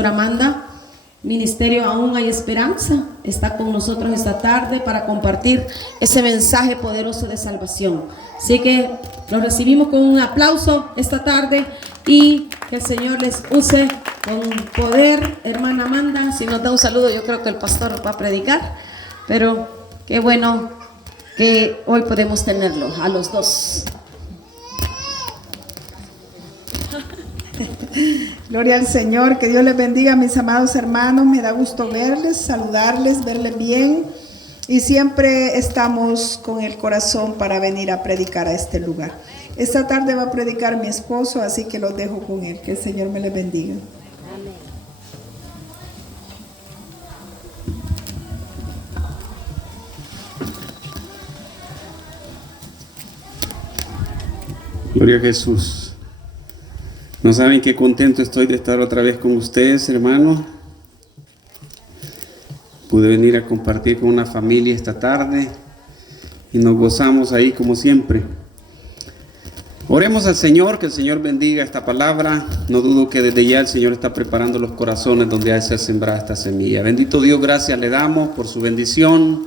pastora Amanda. Ministerio Aún Hay Esperanza está con nosotros esta tarde para compartir ese mensaje poderoso de salvación. Así que lo recibimos con un aplauso esta tarde y que el Señor les use con poder. Hermana Amanda, si nos da un saludo, yo creo que el pastor va a predicar, pero qué bueno que hoy podemos tenerlo a los dos. Gloria al Señor, que Dios les bendiga, mis amados hermanos. Me da gusto verles, saludarles, verles bien, y siempre estamos con el corazón para venir a predicar a este lugar. Esta tarde va a predicar mi esposo, así que los dejo con él. Que el Señor me les bendiga. Gloria a Jesús. No saben qué contento estoy de estar otra vez con ustedes, hermanos. Pude venir a compartir con una familia esta tarde y nos gozamos ahí como siempre. Oremos al Señor, que el Señor bendiga esta palabra. No dudo que desde ya el Señor está preparando los corazones donde ha de ser sembrada esta semilla. Bendito Dios, gracias le damos por su bendición,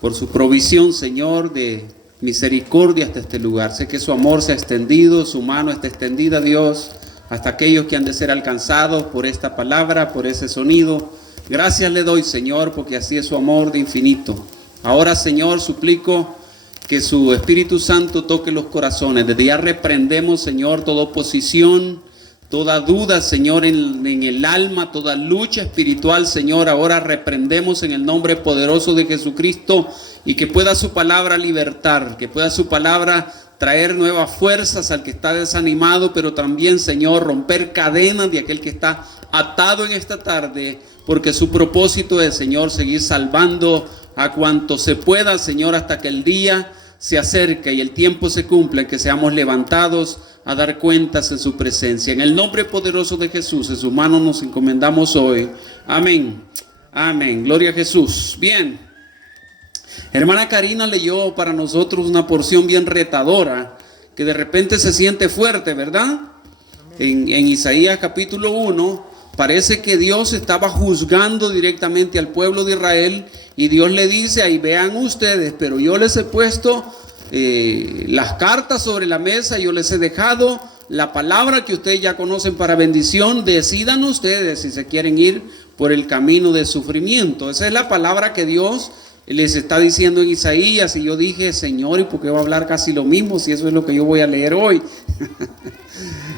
por su provisión, Señor, de misericordia hasta este lugar. Sé que su amor se ha extendido, su mano está extendida, Dios, hasta aquellos que han de ser alcanzados por esta palabra, por ese sonido. Gracias le doy, Señor, porque así es su amor de infinito. Ahora, Señor, suplico que su Espíritu Santo toque los corazones. Desde ya reprendemos, Señor, toda oposición, toda duda, Señor, en el alma, toda lucha espiritual, Señor. Ahora reprendemos en el nombre poderoso de Jesucristo, y que pueda su palabra libertar, que pueda su palabra traer nuevas fuerzas al que está desanimado, pero también, Señor, romper cadenas de aquel que está atado en esta tarde, porque su propósito es, Señor, seguir salvando a cuanto se pueda, Señor, hasta que el día se acerque y el tiempo se cumpla, en que seamos levantados a dar cuentas en su presencia. En el nombre poderoso de Jesús, en sus manos nos encomendamos hoy. Amén. Amén. Gloria a Jesús. Bien. Hermana Karina leyó para nosotros una porción bien retadora, que de repente se siente fuerte, ¿verdad? En Isaías capítulo 1, parece que Dios estaba juzgando directamente al pueblo de Israel, y Dios le dice: ahí vean ustedes, pero yo les he puesto las cartas sobre la mesa, yo les he dejado la palabra que ustedes ya conocen para bendición. Decidan ustedes si se quieren ir por el camino del sufrimiento. Esa es la palabra que Dios les está diciendo en Isaías. Y yo dije: Señor, ¿y por qué va a hablar casi lo mismo si eso es lo que yo voy a leer hoy?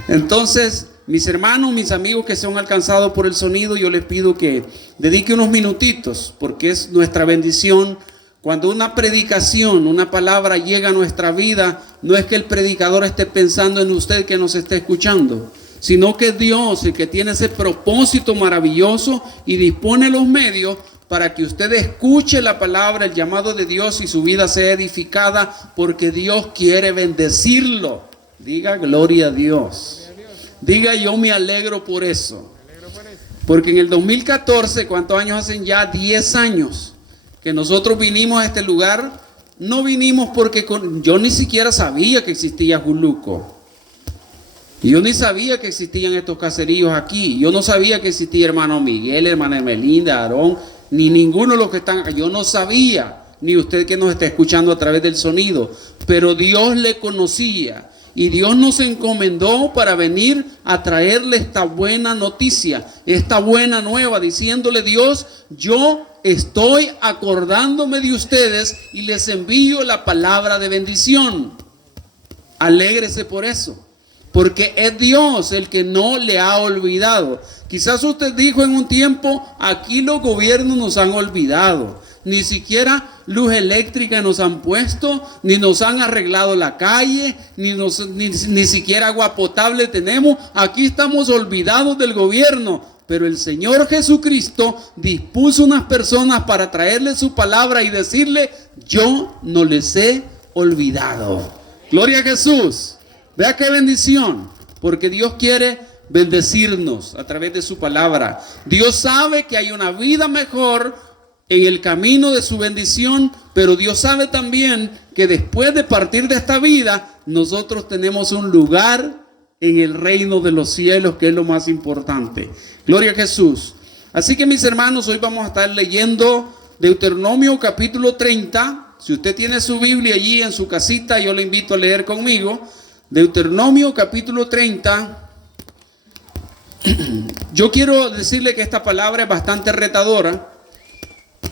Entonces, mis hermanos, mis amigos que son alcanzados por el sonido, yo les pido que dedique unos minutitos, porque es nuestra bendición. Cuando una predicación, una palabra llega a nuestra vida, no es que el predicador esté pensando en usted que nos esté escuchando, sino que Dios, el que tiene ese propósito maravilloso y dispone los medios para que usted escuche la palabra, el llamado de Dios, y su vida sea edificada, porque Dios quiere bendecirlo. Diga gloria a Dios. Diga: yo me alegro por eso. Porque en el 2014, ¿cuántos años hacen ya? 10 años que nosotros vinimos a este lugar. No vinimos porque yo ni siquiera sabía que existía Juluco. Yo ni sabía que existían estos caseríos aquí. Yo no sabía que existía hermano Miguel, hermana Melinda, Aarón, ni ninguno de los que están acá. Yo no sabía, ni usted que nos está escuchando a través del sonido. Pero Dios le conocía. Y Dios nos encomendó para venir a traerle esta buena noticia, esta buena nueva, diciéndole: Dios, yo estoy acordándome de ustedes y les envío la palabra de bendición. Alégrese por eso, porque es Dios el que no le ha olvidado. Quizás usted dijo en un tiempo: aquí los gobiernos nos han olvidado. Ni siquiera luz eléctrica nos han puesto, ni nos han arreglado la calle, ni siquiera agua potable tenemos. Aquí estamos olvidados del gobierno. Pero el Señor Jesucristo dispuso unas personas para traerle su palabra y decirle: yo no les he olvidado. Gloria a Jesús. Vea qué bendición, porque Dios quiere bendecirnos a través de su palabra. Dios sabe que hay una vida mejor en el camino de su bendición, pero Dios sabe también que después de partir de esta vida, nosotros tenemos un lugar en el reino de los cielos, que es lo más importante. Gloria a Jesús. Así que mis hermanos, hoy vamos a estar leyendo Deuteronomio capítulo 30. Si usted tiene su Biblia allí en su casita, yo le invito a leer conmigo. Deuteronomio capítulo 30. Yo quiero decirle que esta palabra es bastante retadora,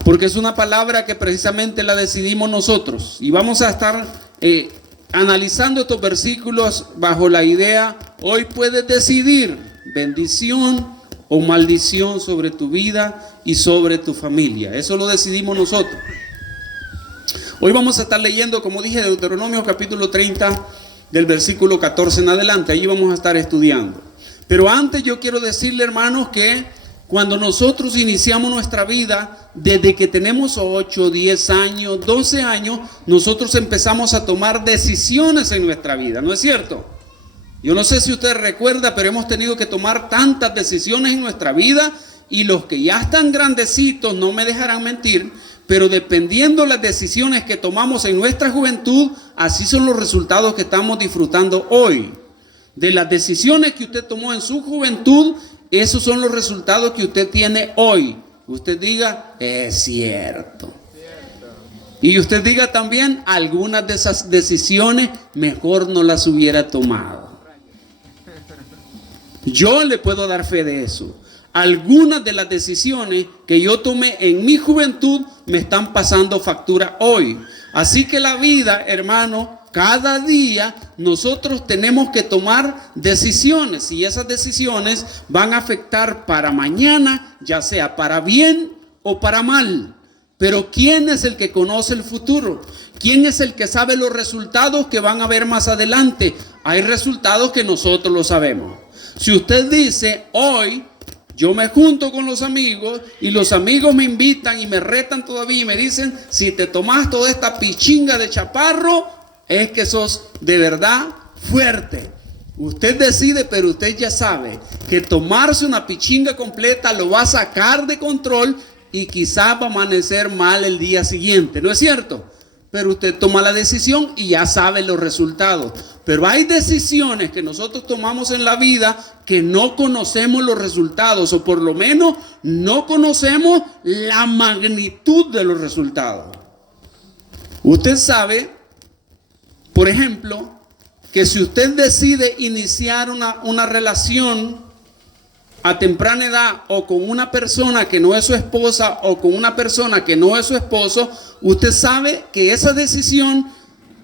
porque es una palabra que precisamente la decidimos nosotros. Y vamos a estar analizando estos versículos bajo la idea: hoy puedes decidir bendición o maldición sobre tu vida y sobre tu familia. Eso lo decidimos nosotros. Hoy vamos a estar leyendo, como dije, Deuteronomio capítulo 30, del versículo 14 en adelante. Allí vamos a estar estudiando. Pero antes yo quiero decirle, hermanos, que cuando nosotros iniciamos nuestra vida, desde que tenemos 8, 10 años, 12 años, nosotros empezamos a tomar decisiones en nuestra vida, ¿no es cierto? Yo no sé si usted recuerda, pero hemos tenido que tomar tantas decisiones en nuestra vida, y los que ya están grandecitos no me dejarán mentir, pero dependiendo las decisiones que tomamos en nuestra juventud, así son los resultados que estamos disfrutando hoy. De las decisiones que usted tomó en su juventud, esos son los resultados que usted tiene hoy. Usted diga, es cierto. Y usted diga también, algunas de esas decisiones mejor no las hubiera tomado. Yo le puedo dar fe de eso. Algunas de las decisiones que yo tomé en mi juventud me están pasando factura hoy. Así que la vida, hermano, cada día nosotros tenemos que tomar decisiones, y esas decisiones van a afectar para mañana, ya sea para bien o para mal. Pero ¿quién es el que conoce el futuro? ¿Quién es el que sabe los resultados que van a haber más adelante? Hay resultados que nosotros lo sabemos. Si usted dice, hoy yo me junto con los amigos y los amigos me invitan y me retan todavía y me dicen, si te tomas toda esta pichinga de chaparro, es que sos de verdad fuerte. Usted decide, pero usted ya sabe que tomarse una pichinga completa lo va a sacar de control y quizás va a amanecer mal el día siguiente, ¿no es cierto? Pero usted toma la decisión y ya sabe los resultados. Pero hay decisiones que nosotros tomamos en la vida que no conocemos los resultados, o por lo menos no conocemos la magnitud de los resultados. Usted sabe, por ejemplo, que si usted decide iniciar una relación a temprana edad, o con una persona que no es su esposa, o con una persona que no es su esposo, usted sabe que esa decisión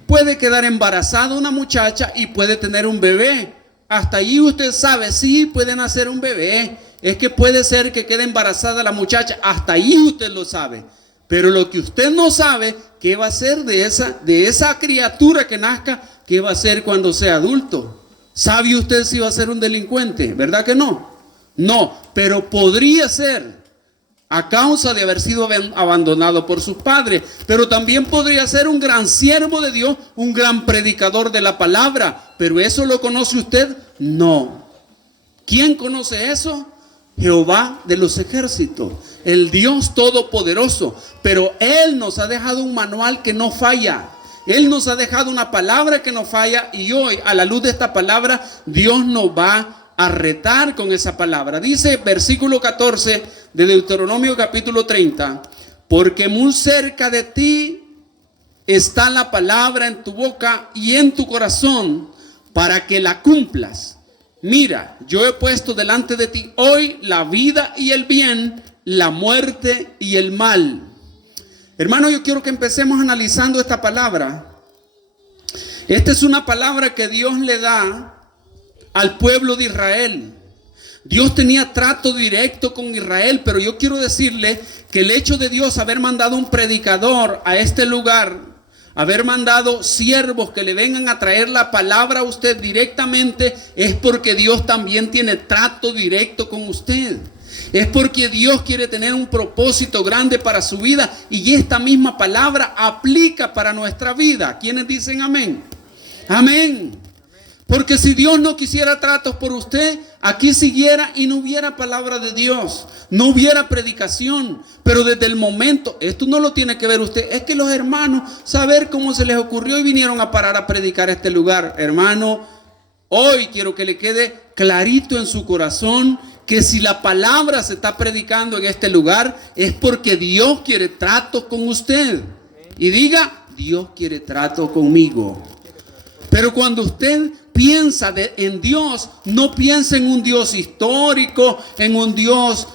puede quedar embarazada una muchacha y puede tener un bebé. Hasta ahí usted sabe, sí, puede nacer un bebé. Es que puede ser que quede embarazada la muchacha. Hasta ahí usted lo sabe. Pero lo que usted no sabe, ¿qué va a ser de esa criatura que nazca? ¿Qué va a ser cuando sea adulto? ¿Sabe usted si va a ser un delincuente? ¿Verdad que no? No, pero podría ser a causa de haber sido abandonado por sus padres. Pero también podría ser un gran siervo de Dios, un gran predicador de la palabra. ¿Pero eso lo conoce usted? No. ¿Quién conoce eso? Jehová de los ejércitos, el Dios todopoderoso. Pero Él nos ha dejado un manual que no falla. Él nos ha dejado una palabra que no falla, y hoy, a la luz de esta palabra, Dios nos va a retar con esa palabra. Dice versículo 14 de Deuteronomio capítulo 30, porque muy cerca de ti está la palabra en tu boca y en tu corazón, para que la cumplas. Mira, yo he puesto delante de ti hoy la vida y el bien, la muerte y el mal. Hermano, yo quiero que empecemos analizando esta palabra. Esta es una palabra que Dios le da al pueblo de Israel. Dios tenía trato directo con Israel, pero yo quiero decirle que el hecho de Dios haber mandado un predicador a este lugar, haber mandado siervos que le vengan a traer la palabra a usted directamente, es porque Dios también tiene trato directo con usted. Es porque Dios quiere tener un propósito grande para su vida, y esta misma palabra aplica para nuestra vida. ¿Quiénes dicen amén? Amén. Porque si Dios no quisiera tratos por usted, aquí siguiera y no hubiera palabra de Dios, no hubiera predicación. Pero desde el momento, esto no lo tiene que ver usted, es que los hermanos, saber cómo se les ocurrió y vinieron a parar a predicar a este lugar. Hermano, Hoy quiero que le quede clarito en su corazón que si la palabra se está predicando en este lugar es porque Dios quiere trato con usted. Y diga, Dios quiere trato conmigo. Pero cuando usted piensa en Dios, no piensa en un Dios histórico, en un Dios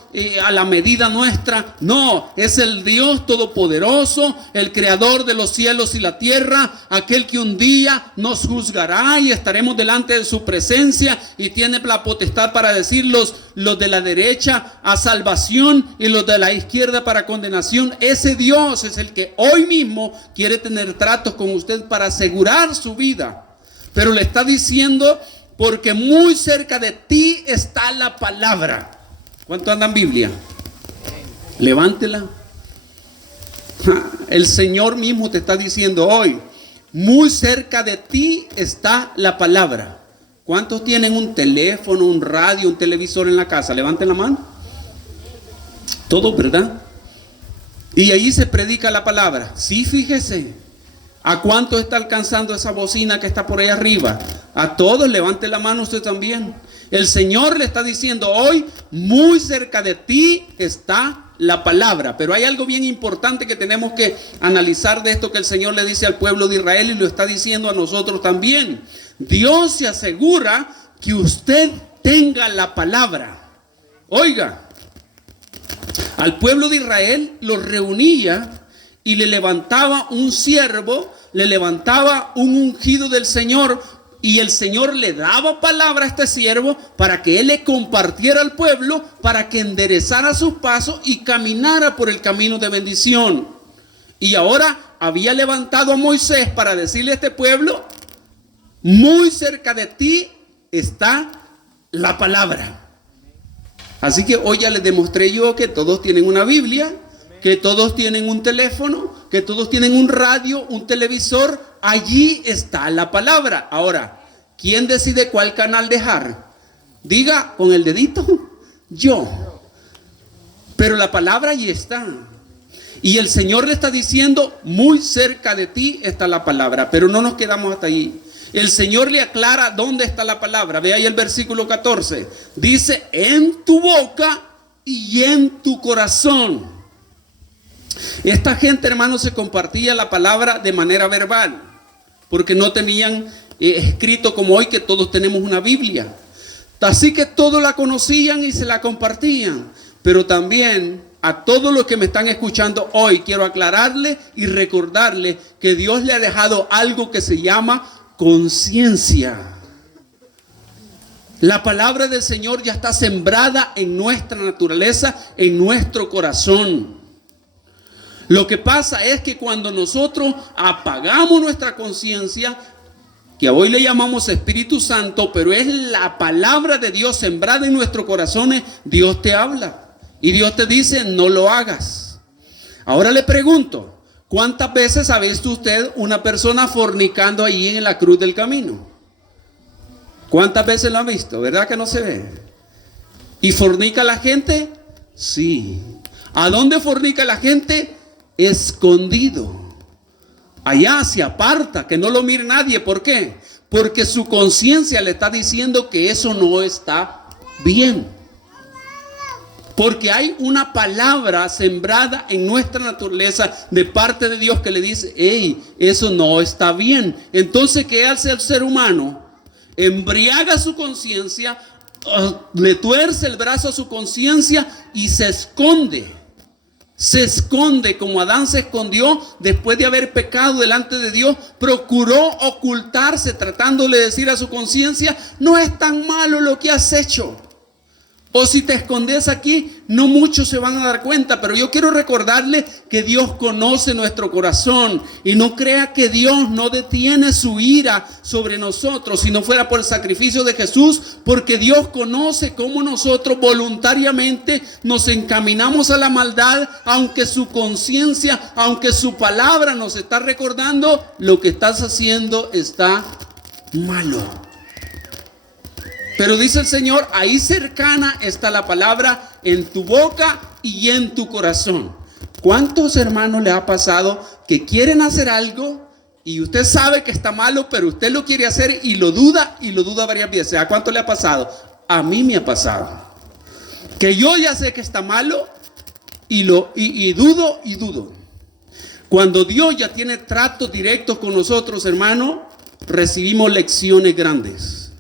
a la medida nuestra. No, es el Dios todopoderoso, el creador de los cielos y la tierra, aquel que un día nos juzgará y estaremos delante de su presencia y tiene la potestad para decir los de la derecha a salvación y los de la izquierda para condenación. Ese Dios es el que hoy mismo quiere tener tratos con usted para asegurar su vida. Pero le está diciendo, porque muy cerca de ti está la palabra. ¿Cuánto andan Biblia? Levántela. El Señor mismo te está diciendo hoy, muy cerca de ti está la palabra. ¿Cuántos tienen un teléfono, un radio, un televisor en la casa? Levanten la mano. Todos, ¿verdad? Y ahí se predica la palabra. Sí, fíjese. ¿A cuánto está alcanzando esa bocina que está por ahí arriba? A todos, levante la mano usted también. El Señor le está diciendo hoy, muy cerca de ti está la palabra. Pero hay algo bien importante que tenemos que analizar de esto que el Señor le dice al pueblo de Israel y lo está diciendo a nosotros también. Dios se asegura que usted tenga la palabra. Oiga, al pueblo de Israel lo reunía y le levantaba un siervo, le levantaba un ungido del Señor, y el Señor le daba palabra a este siervo para que él le compartiera al pueblo, para que enderezara sus pasos y caminara por el camino de bendición. Y ahora había levantado a Moisés para decirle a este pueblo, muy cerca de ti está la palabra. Así que hoy ya les demostré yo que todos tienen una Biblia, que todos tienen un teléfono, que todos tienen un radio, un televisor. Allí está la palabra. Ahora, ¿quién decide cuál canal dejar? Diga con el dedito, yo. Pero la palabra allí está. Y el Señor le está diciendo, muy cerca de ti está la palabra. Pero no nos quedamos hasta ahí. El Señor le aclara dónde está la palabra. Ve ahí el versículo 14. Dice, en tu boca y en tu corazón. Esta gente, hermanos, se compartía la palabra de manera verbal, porque no tenían escrito como hoy que todos tenemos una Biblia. Así que todos la conocían y se la compartían. Pero también a todos los que me están escuchando hoy quiero aclararle y recordarle que Dios le ha dejado algo que se llama conciencia. La palabra del Señor ya está sembrada en nuestra naturaleza, en nuestro corazón. Lo que pasa es que cuando nosotros apagamos nuestra conciencia, que hoy le llamamos Espíritu Santo, pero es la palabra de Dios sembrada en nuestros corazones, Dios te habla y Dios te dice, no lo hagas. Ahora le pregunto, ¿cuántas veces ha visto usted una persona fornicando allí en la cruz del camino? ¿Cuántas veces lo ha visto? ¿Verdad que no se ve? ¿Y fornica la gente? Sí. ¿A dónde fornica la gente? Escondido. Allá se aparta, que no lo mire nadie. ¿Por qué? Porque su conciencia le está diciendo que eso no está bien. Porque hay una palabra sembrada en nuestra naturaleza de parte de Dios que le dice, hey, eso no está bien. Entonces, ¿qué hace el ser humano? Embriaga su conciencia, le tuerce el brazo a su conciencia y se esconde. Se esconde como Adán se escondió después de haber pecado delante de Dios. Procuró ocultarse tratándole de decir a su conciencia, no es tan malo lo que has hecho. O si te escondes aquí, no muchos se van a dar cuenta. Pero yo quiero recordarle que Dios conoce nuestro corazón. Y no crea que Dios no detiene su ira sobre nosotros si no fuera por el sacrificio de Jesús. Porque Dios conoce cómo nosotros voluntariamente nos encaminamos a la maldad. Aunque su conciencia, aunque su palabra nos está recordando, lo que estás haciendo está malo. Pero dice el Señor, ahí cercana está la palabra en tu boca y en tu corazón. ¿Cuántos hermanos le ha pasado que quieren hacer algo y usted sabe que está malo, pero usted lo quiere hacer y lo duda varias veces. ¿A cuánto le ha pasado? A mí me ha pasado. Que yo ya sé que está malo y dudo. Cuando Dios ya tiene tratos directos con nosotros, hermano, recibimos lecciones grandes.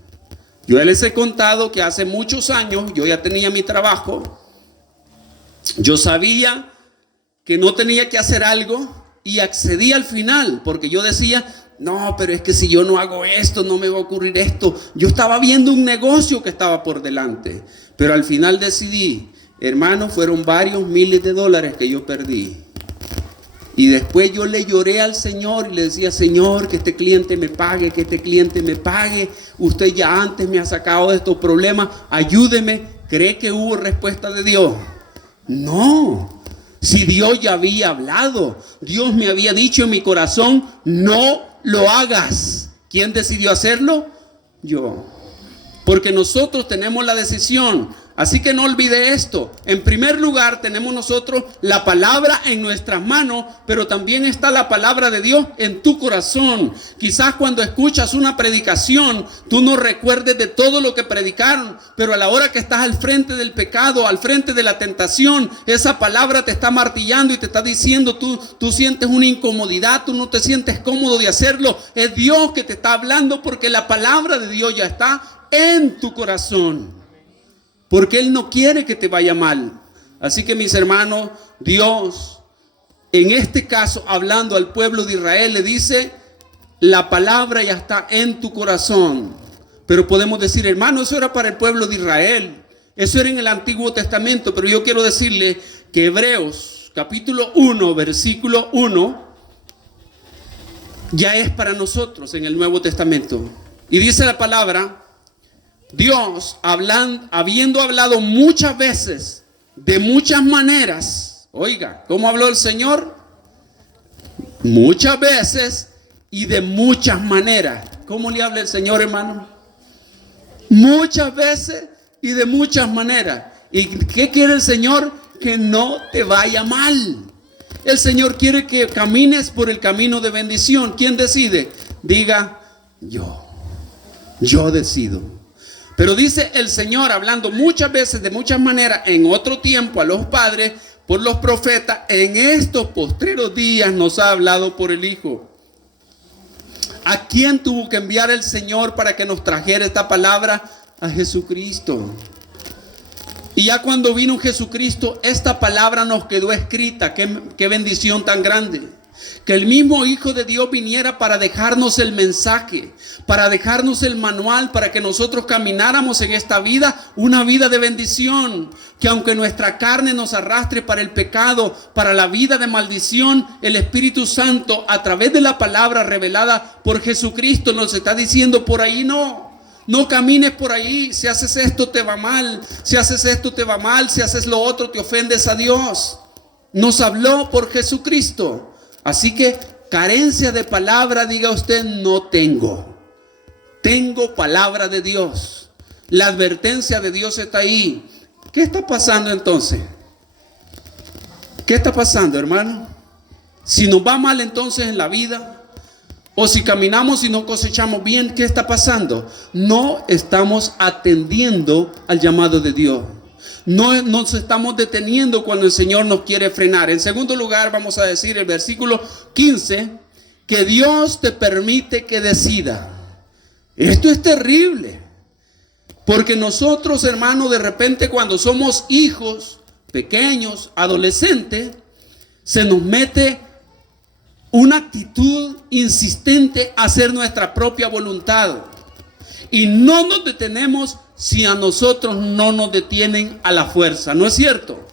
Yo les he contado que hace muchos años yo ya tenía mi trabajo. Yo sabía que no tenía que hacer algo y accedí al final, porque yo decía, no, pero es que si yo no hago esto, no me va a ocurrir esto. Yo estaba viendo un negocio que estaba por delante, pero al final decidí, hermano, fueron varios miles de dólares que yo perdí. Y después yo le lloré al Señor y le decía, Señor, que este cliente me pague, que este cliente me pague. Usted ya antes me ha sacado de estos problemas, ayúdeme. ¿Cree que hubo respuesta de Dios? No. Si Dios ya había hablado, Dios me había dicho en mi corazón, no lo hagas. ¿Quién decidió hacerlo? Yo. Porque nosotros tenemos la decisión. Así que no olvide esto. En primer lugar tenemos nosotros la palabra en nuestras manos, pero también está la palabra de Dios en tu corazón. Quizás cuando escuchas una predicación, tú no recuerdes de todo lo que predicaron, pero a la hora que estás al frente del pecado, al frente de la tentación, esa palabra te está martillando y te está diciendo, tú sientes una incomodidad, tú no te sientes cómodo de hacerlo. Es Dios que te está hablando, porque la palabra de Dios ya está en tu corazón. Porque Él no quiere que te vaya mal. Así que, mis hermanos, Dios, en este caso, hablando al pueblo de Israel, le dice, la palabra ya está en tu corazón. Pero podemos decir, hermano, eso era para el pueblo de Israel. Eso era en el Antiguo Testamento. Pero yo quiero decirle que Hebreos, capítulo 1, versículo 1, ya es para nosotros en el Nuevo Testamento. Y dice la palabra, Dios, habiendo hablado muchas veces, de muchas maneras. Oiga, ¿cómo habló el Señor? Muchas veces y de muchas maneras. ¿Cómo le habla el Señor, hermano? Muchas veces y de muchas maneras. ¿Y qué quiere el Señor? Que no te vaya mal. El Señor quiere que camines por el camino de bendición. ¿Quién decide? Diga, yo decido. Pero dice el Señor, hablando muchas veces, de muchas maneras, en otro tiempo a los padres, por los profetas, en estos postreros días nos ha hablado por el Hijo. ¿A quién tuvo que enviar el Señor para que nos trajera esta palabra? A Jesucristo. Y ya cuando vino Jesucristo, esta palabra nos quedó escrita. Qué bendición tan grande. Que el mismo Hijo de Dios viniera para dejarnos el mensaje, para dejarnos el manual, para que nosotros camináramos en esta vida, una vida de bendición. Que aunque nuestra carne nos arrastre para el pecado, para la vida de maldición, el Espíritu Santo, a través de la palabra revelada por Jesucristo, nos está diciendo, por ahí no camines por ahí. Si haces esto te va mal, si haces esto te va mal, si haces lo otro te ofendes a Dios. Nos habló por Jesucristo. Así que carencia de palabra, diga usted, no tengo. Tengo palabra de Dios. La advertencia de Dios está ahí. ¿Qué está pasando entonces? ¿Qué está pasando, hermano? Si nos va mal entonces en la vida, o si caminamos y no cosechamos bien, ¿qué está pasando? No estamos atendiendo al llamado de Dios. No nos estamos deteniendo cuando el Señor nos quiere frenar. En segundo lugar, vamos a decir el versículo 15, que Dios te permite que decida. Esto es terrible, porque nosotros, hermanos, de repente cuando somos hijos pequeños, adolescentes, se nos mete una actitud insistente a hacer nuestra propia voluntad. Y no nos detenemos si a nosotros no nos detienen a la fuerza, ¿no es cierto?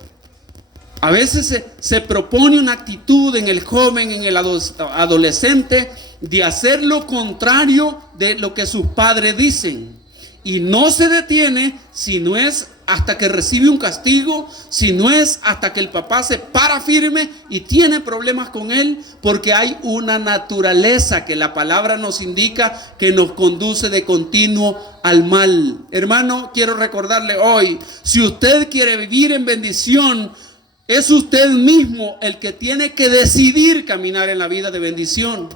A veces se propone una actitud en el joven, en el adolescente, de hacer lo contrario de lo que sus padres dicen. Y no se detiene si no es hasta que recibe un castigo, si no es hasta que el papá se para firme y tiene problemas con él, porque hay una naturaleza que la palabra nos indica que nos conduce de continuo al mal. Hermano, quiero recordarle hoy, si usted quiere vivir en bendición, es usted mismo el que tiene que decidir caminar en la vida de bendición.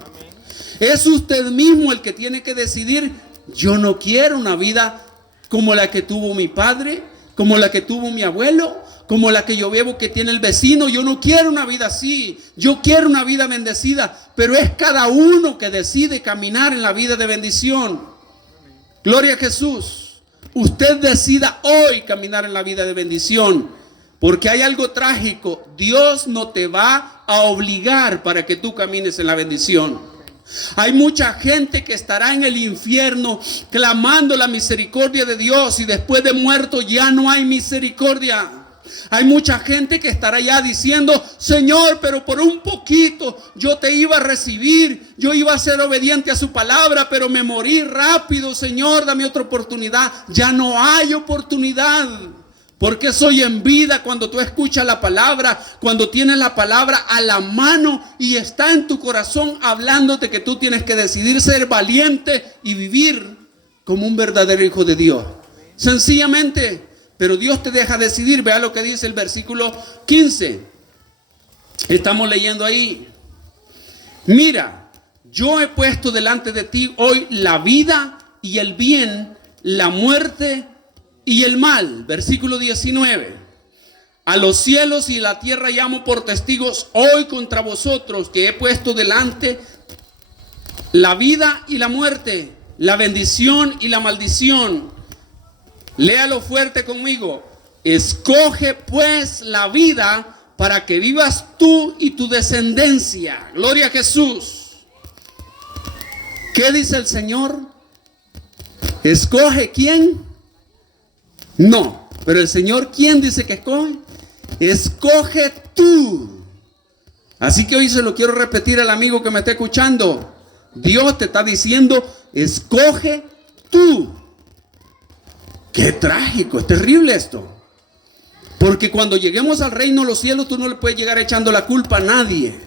Es usted mismo el que tiene que decidir: yo no quiero una vida como la que tuvo mi padre, como la que tuvo mi abuelo, como la que yo veo que tiene el vecino. Yo no quiero una vida así. Yo quiero una vida bendecida. Pero es cada uno que decide caminar en la vida de bendición. Gloria a Jesús. Usted decida hoy caminar en la vida de bendición. Porque hay algo trágico. Dios no te va a obligar para que tú camines en la bendición. Hay mucha gente que estará en el infierno clamando la misericordia de Dios, y después de muerto ya no hay misericordia. Hay mucha gente que estará ya diciendo: Señor, pero por un poquito yo te iba a recibir, yo iba a ser obediente a su palabra, pero me morí rápido. Señor, dame otra oportunidad. Ya no hay oportunidad. Porque soy en vida cuando tú escuchas la palabra, cuando tienes la palabra a la mano y está en tu corazón hablándote que tú tienes que decidir ser valiente y vivir como un verdadero hijo de Dios. Sencillamente, pero Dios te deja decidir. Vea lo que dice el versículo 15. Estamos leyendo ahí. Mira, yo he puesto delante de ti hoy la vida y el bien, la muerte y el mal. Versículo 19. A los cielos y la tierra llamo por testigos hoy contra vosotros, que he puesto delante la vida y la muerte, la bendición y la maldición. Léalo fuerte conmigo. Escoge pues la vida para que vivas tú y tu descendencia. Gloria a Jesús. ¿Qué dice el Señor? ¿Escoge quién? No, pero el Señor, ¿quién dice que escoge? Escoge tú. Así que hoy se lo quiero repetir al amigo que me está escuchando. Dios te está diciendo: escoge tú. Qué trágico, es terrible esto. Porque cuando lleguemos al reino de los cielos, tú no le puedes llegar echando la culpa a nadie.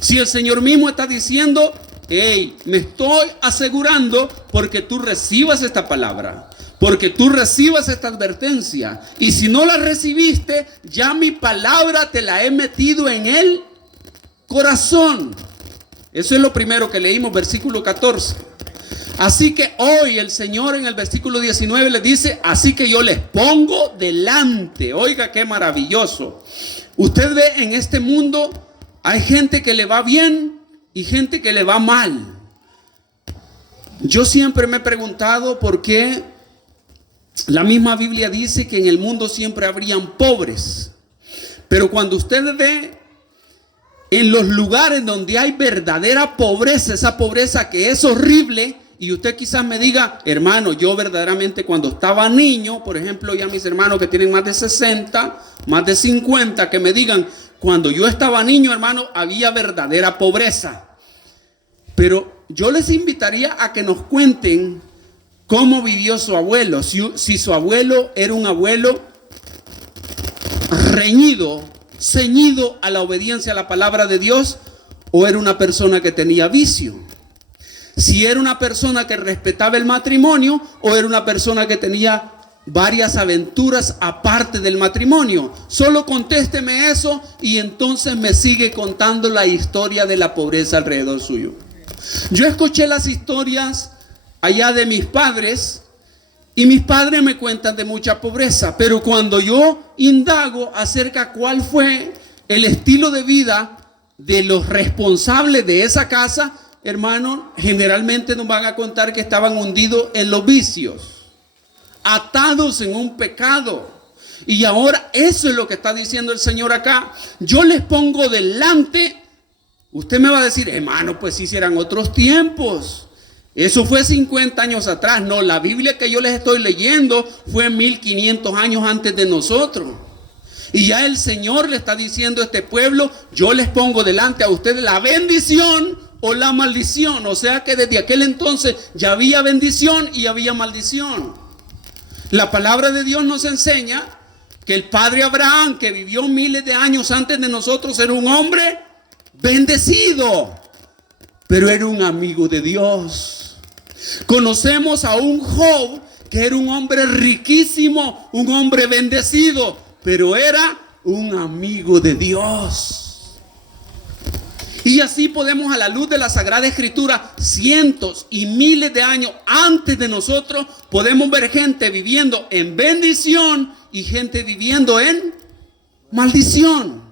Si el Señor mismo está diciendo: hey, me estoy asegurando porque tú recibas esta palabra, porque tú recibas esta advertencia. Y si no la recibiste, ya mi palabra te la he metido en el corazón. Eso es lo primero que leímos, versículo 14. Así que hoy el Señor en el versículo 19 le dice: así que yo les pongo delante. Oiga, qué maravilloso. Usted ve en este mundo, hay gente que le va bien y gente que le va mal. Yo siempre me he preguntado por qué la misma Biblia dice que en el mundo siempre habrían pobres. Pero cuando usted ve en los lugares donde hay verdadera pobreza, esa pobreza que es horrible, y usted quizás me diga: hermano, yo verdaderamente cuando estaba niño, por ejemplo, ya mis hermanos que tienen más de 60, más de 50, que me digan: cuando yo estaba niño, hermano, había verdadera pobreza. Pero yo les invitaría a que nos cuenten cómo vivió su abuelo. Si su abuelo era un abuelo reñido, ceñido a la obediencia a la palabra de Dios, o era una persona que tenía vicio. Si era una persona que respetaba el matrimonio, o era una persona que tenía varias aventuras aparte del matrimonio. Solo contésteme eso y entonces me sigue contando la historia de la pobreza alrededor suyo. Yo escuché las historias allá de mis padres, y mis padres me cuentan de mucha pobreza, pero cuando yo indago acerca cuál fue el estilo de vida de los responsables de esa casa, hermano, generalmente nos van a contar que estaban hundidos en los vicios, atados en un pecado. Y ahora eso es lo que está diciendo el Señor acá: yo les pongo delante. Usted me va a decir: hermano, pues si eran otros tiempos, eso fue 50 años atrás. No, la Biblia que yo les estoy leyendo fue 1500 años antes de nosotros. Y ya el Señor le está diciendo a este pueblo: yo les pongo delante a ustedes la bendición o la maldición. O sea que desde aquel entonces ya había bendición y había maldición. La palabra de Dios nos enseña que el padre Abraham, que vivió miles de años antes de nosotros, era un hombre bendecido, pero era un amigo de Dios. Conocemos a un Job que era un hombre riquísimo, un hombre bendecido, pero era un amigo de Dios. Y así podemos, a la luz de la Sagrada Escritura, cientos y miles de años antes de nosotros, podemos ver gente viviendo en bendición y gente viviendo en maldición.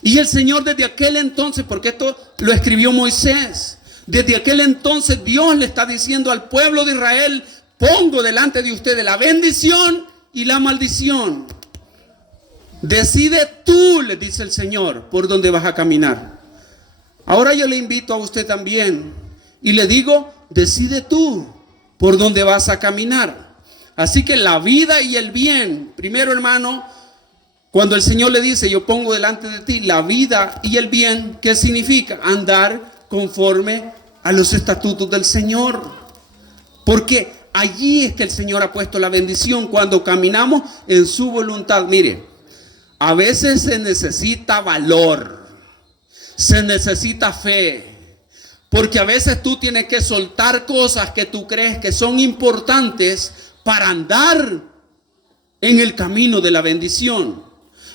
Y el Señor desde aquel entonces, porque esto lo escribió Moisés, desde aquel entonces Dios le está diciendo al pueblo de Israel: pongo delante de ustedes la bendición y la maldición. Decide tú, le dice el Señor, por dónde vas a caminar. Ahora yo le invito a usted también y le digo: decide tú por dónde vas a caminar. Así que la vida y el bien, primero, hermano, cuando el Señor le dice: yo pongo delante de ti la vida y el bien, ¿qué significa? Andar conforme a los estatutos del Señor. Porque allí es que el Señor ha puesto la bendición, cuando caminamos en su voluntad. Mire, a veces se necesita valor, se necesita fe, porque a veces tú tienes que soltar cosas que tú crees que son importantes para andar en el camino de la bendición.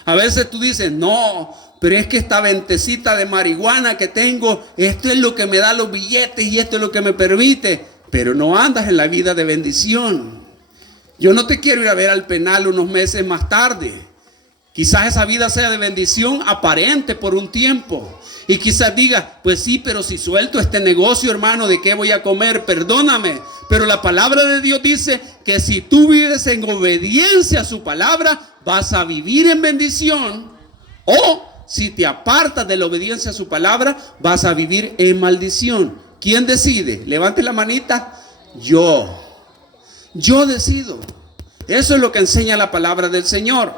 A veces tú dices: no, pero es que esta ventecita de marihuana que tengo, esto es lo que me da los billetes y esto es lo que me permite. Pero no andas en la vida de bendición. Yo no te quiero ir a ver al penal unos meses más tarde. Quizás esa vida sea de bendición aparente por un tiempo. Y quizás diga: pues sí, pero si suelto este negocio, hermano, ¿de qué voy a comer? Perdóname. Pero la palabra de Dios dice que si tú vives en obediencia a su palabra, vas a vivir en bendición. O si te apartas de la obediencia a su palabra, vas a vivir en maldición. ¿Quién decide? Levante la manita. Yo decido. Eso es lo que enseña la palabra del Señor.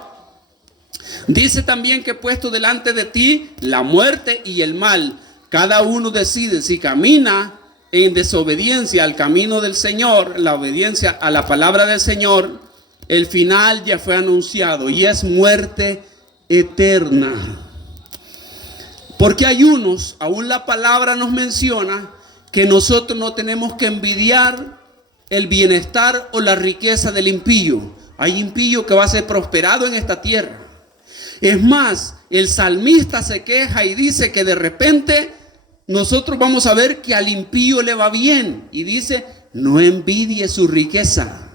Dice también que he puesto delante de ti la muerte y el mal. Cada uno decide si camina en desobediencia al camino del Señor, la obediencia a la palabra del Señor. El final ya fue anunciado y es muerte eterna. Porque hay unos, aún la palabra nos menciona, que nosotros no tenemos que envidiar el bienestar o la riqueza del impío. Hay impío que va a ser prosperado en esta tierra. Es más, el salmista se queja y dice que de repente nosotros vamos a ver que al impío le va bien. Y dice: no envidie su riqueza,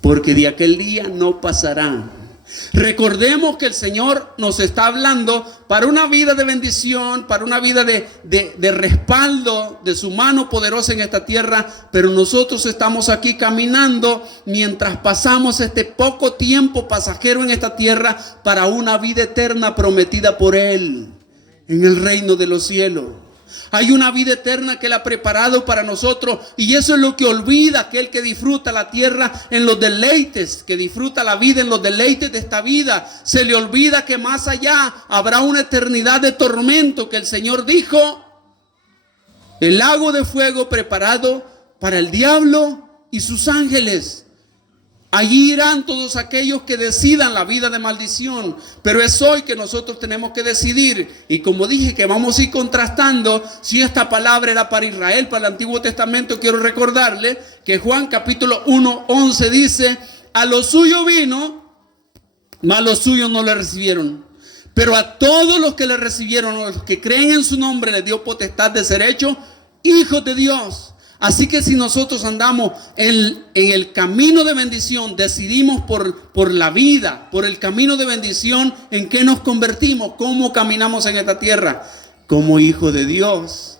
porque de aquel día no pasará. Recordemos que el Señor nos está hablando para una vida de bendición, para una vida de respaldo de su mano poderosa en esta tierra, pero nosotros estamos aquí caminando mientras pasamos este poco tiempo pasajero en esta tierra para una vida eterna prometida por Él en el reino de los cielos. Hay una vida eterna que Él ha preparado para nosotros, y eso es lo que olvida aquel que disfruta la tierra en los deleites, que disfruta la vida en los deleites de esta vida. Se le olvida que más allá habrá una eternidad de tormento, que el Señor dijo: el lago de fuego preparado para el diablo y sus ángeles. Allí irán todos aquellos que decidan la vida de maldición. Pero es hoy que nosotros tenemos que decidir. Y como dije, que vamos a ir contrastando. Si esta palabra era para Israel, para el Antiguo Testamento, quiero recordarle que Juan capítulo 1:11 dice: a lo suyo vino, mas los suyos no le recibieron. Pero a todos los que le recibieron, a los que creen en su nombre, les dio potestad de ser hechos hijos de Dios. Así que si nosotros andamos en el camino de bendición, decidimos por la vida, por el camino de bendición, ¿en qué nos convertimos? ¿Cómo caminamos en esta tierra? Como hijos de Dios.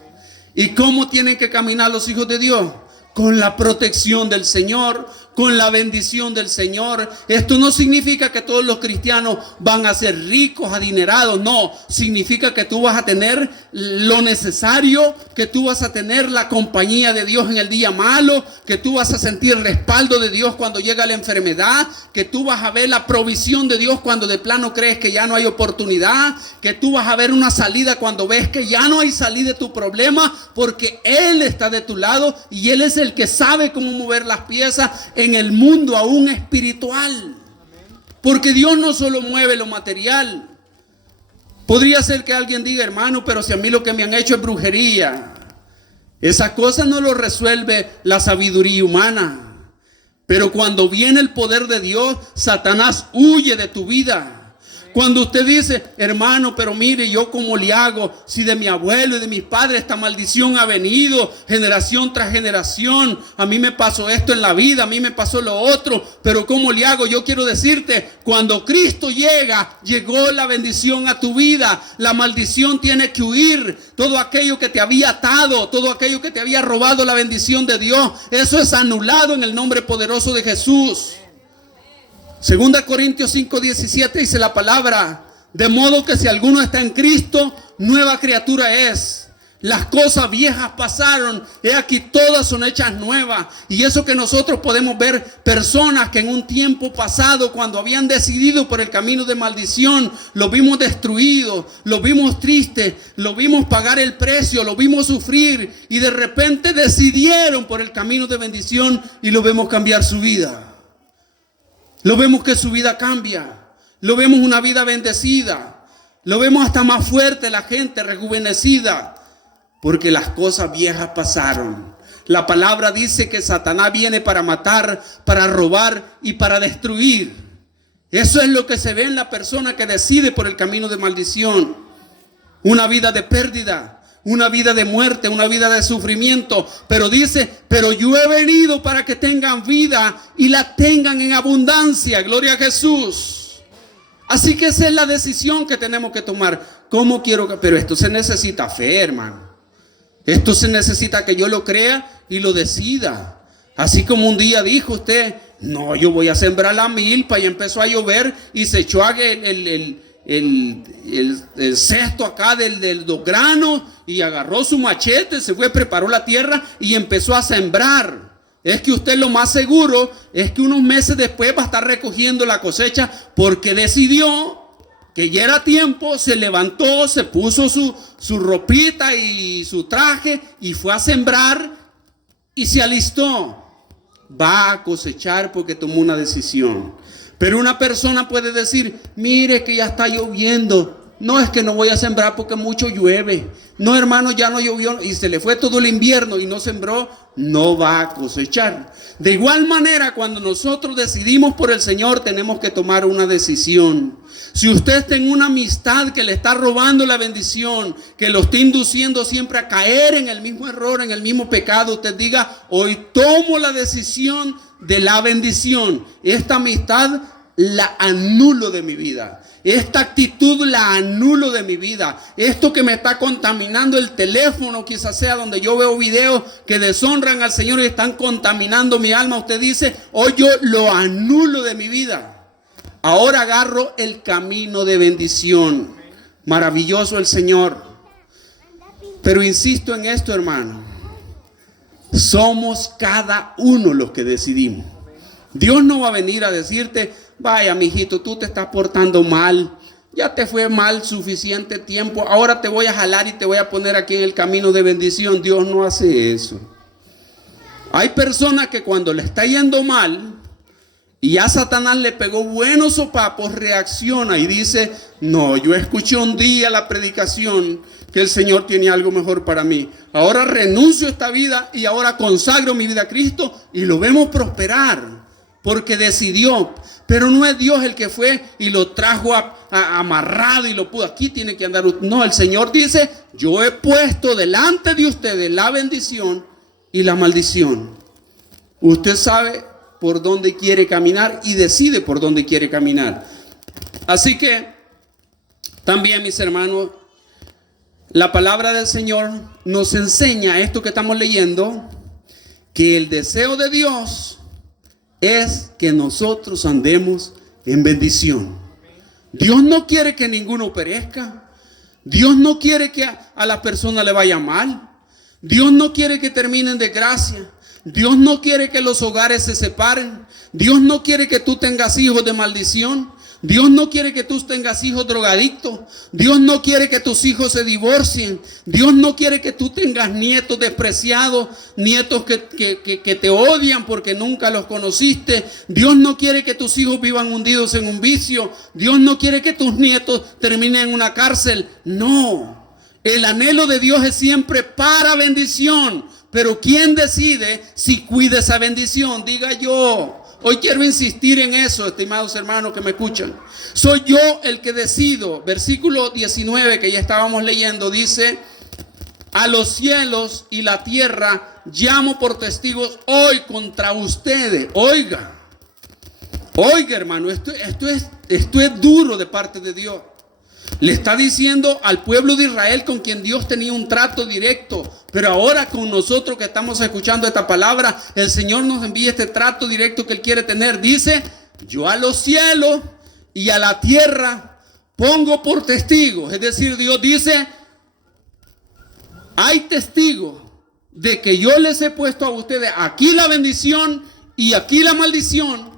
¿Y cómo tienen que caminar los hijos de Dios? Con la protección del Señor, con la bendición del Señor. Esto no significa que todos los cristianos van a ser ricos, adinerados. No, significa que tú vas a tener lo necesario, que tú vas a tener la compañía de Dios en el día malo, que tú vas a sentir el respaldo de Dios cuando llega la enfermedad, que tú vas a ver la provisión de Dios cuando de plano crees que ya no hay oportunidad, que tú vas a ver una salida cuando ves que ya no hay salida de tu problema, porque Él está de tu lado y Él es el que sabe cómo mover las piezas en el mundo aún espiritual. Porque Dios no solo mueve lo material. Podría ser que alguien diga: hermano, pero si a mí lo que me han hecho es brujería. Esas cosas no lo resuelve la sabiduría humana. Pero cuando viene el poder de Dios, Satanás huye de tu vida. Cuando usted dice, hermano, pero mire, yo cómo le hago si de mi abuelo y de mis padres esta maldición ha venido generación tras generación. A mí me pasó esto en la vida, a mí me pasó lo otro, pero cómo le hago. Yo quiero decirte, cuando Cristo llega, llegó la bendición a tu vida. La maldición tiene que huir. Todo aquello que te había atado, todo aquello que te había robado la bendición de Dios, eso es anulado en el nombre poderoso de Jesús. 2 Corintios 5:17 dice la palabra: de modo que si alguno está en Cristo, nueva criatura es. Las cosas viejas pasaron, he aquí todas son hechas nuevas. Y eso que nosotros podemos ver, personas que en un tiempo pasado, cuando habían decidido por el camino de maldición, lo vimos destruido, lo vimos triste, lo vimos pagar el precio, lo vimos sufrir, y de repente decidieron por el camino de bendición y lo vemos cambiar su vida. Lo vemos que su vida cambia. Lo vemos una vida bendecida. Lo vemos hasta más fuerte, la gente rejuvenecida. Porque las cosas viejas pasaron. La palabra dice que Satanás viene para matar, para robar y para destruir. Eso es lo que se ve en la persona que decide por el camino de maldición. Una vida de pérdida. Una vida de muerte, una vida de sufrimiento. Pero dice, pero yo he venido para que tengan vida y la tengan en abundancia. Gloria a Jesús. Así que esa es la decisión que tenemos que tomar. ¿Cómo quiero que? Pero esto se necesita fe, hermano. Esto se necesita que yo lo crea y lo decida. Así como un día dijo usted, no, yo voy a sembrar la milpa, y empezó a llover y se echó el cesto acá de los granos y agarró su machete, se fue, preparó la tierra y empezó a sembrar. Es que usted lo más seguro es que unos meses después va a estar recogiendo la cosecha, porque decidió que ya era tiempo, se levantó, se puso su ropita y su traje y fue a sembrar y se alistó. Va a cosechar porque tomó una decisión. Pero una persona puede decir, mire que ya está lloviendo. No, es que no voy a sembrar porque mucho llueve. No, hermano, ya no llovió y se le fue todo el invierno y no sembró. No va a cosechar. De igual manera, cuando nosotros decidimos por el Señor, tenemos que tomar una decisión. Si usted está en una amistad que le está robando la bendición, que lo está induciendo siempre a caer en el mismo error, en el mismo pecado, usted diga, hoy tomo la decisión de la bendición. Esta amistad la anulo de mi vida. Esta actitud la anulo de mi vida. Esto que me está contaminando el teléfono, quizás sea donde yo veo videos que deshonran al Señor y están contaminando mi alma. Usted dice, hoy yo lo anulo de mi vida. Ahora agarro el camino de bendición. Maravilloso el Señor. Pero insisto en esto, hermano. Somos cada uno los que decidimos. Dios no va a venir a decirte, vaya, mijito, tú te estás portando mal. Ya te fue mal suficiente tiempo. Ahora te voy a jalar y te voy a poner aquí en el camino de bendición. Dios no hace eso. Hay personas que cuando le está yendo mal y ya Satanás le pegó buenos sopapos, reacciona y dice, no, yo escuché un día la predicación que el Señor tiene algo mejor para mí. Ahora renuncio a esta vida y ahora consagro mi vida a Cristo, y lo vemos prosperar porque decidió. Pero no es Dios el que fue y lo trajo amarrado y lo pudo. Aquí tiene que andar. No, el Señor dice, yo he puesto delante de ustedes la bendición y la maldición. Usted sabe por dónde quiere caminar y decide por dónde quiere caminar. Así que también, mis hermanos, la palabra del Señor nos enseña esto que estamos leyendo, que el deseo de Dios es que nosotros andemos en bendición. Dios no quiere que ninguno perezca. Dios no quiere que a la persona le vaya mal. Dios no quiere que termine en desgracia. Dios no quiere que los hogares se separen. Dios no quiere que tú tengas hijos de maldición. Dios no quiere que tú tengas hijos drogadictos. Dios no quiere que tus hijos se divorcien. Dios no quiere que tú tengas nietos despreciados, nietos que te odian porque nunca los conociste. Dios no quiere que tus hijos vivan hundidos en un vicio. Dios no quiere que tus nietos terminen en una cárcel. No, el anhelo de Dios es siempre para bendición. Pero ¿quién decide si cuida esa bendición? Diga yo. Hoy quiero insistir en eso, estimados hermanos que me escuchan. Soy yo el que decido. Versículo 19 que ya estábamos leyendo dice: a los cielos y la tierra llamo por testigos hoy contra ustedes. Oiga, hermano, esto es duro de parte de Dios. Le está diciendo al pueblo de Israel, con quien Dios tenía un trato directo, pero ahora con nosotros que estamos escuchando esta palabra, el Señor nos envía este trato directo que Él quiere tener. Dice: yo a los cielos y a la tierra pongo por testigos. Es decir, Dios dice: hay testigos de que yo les he puesto a ustedes aquí la bendición y aquí la maldición,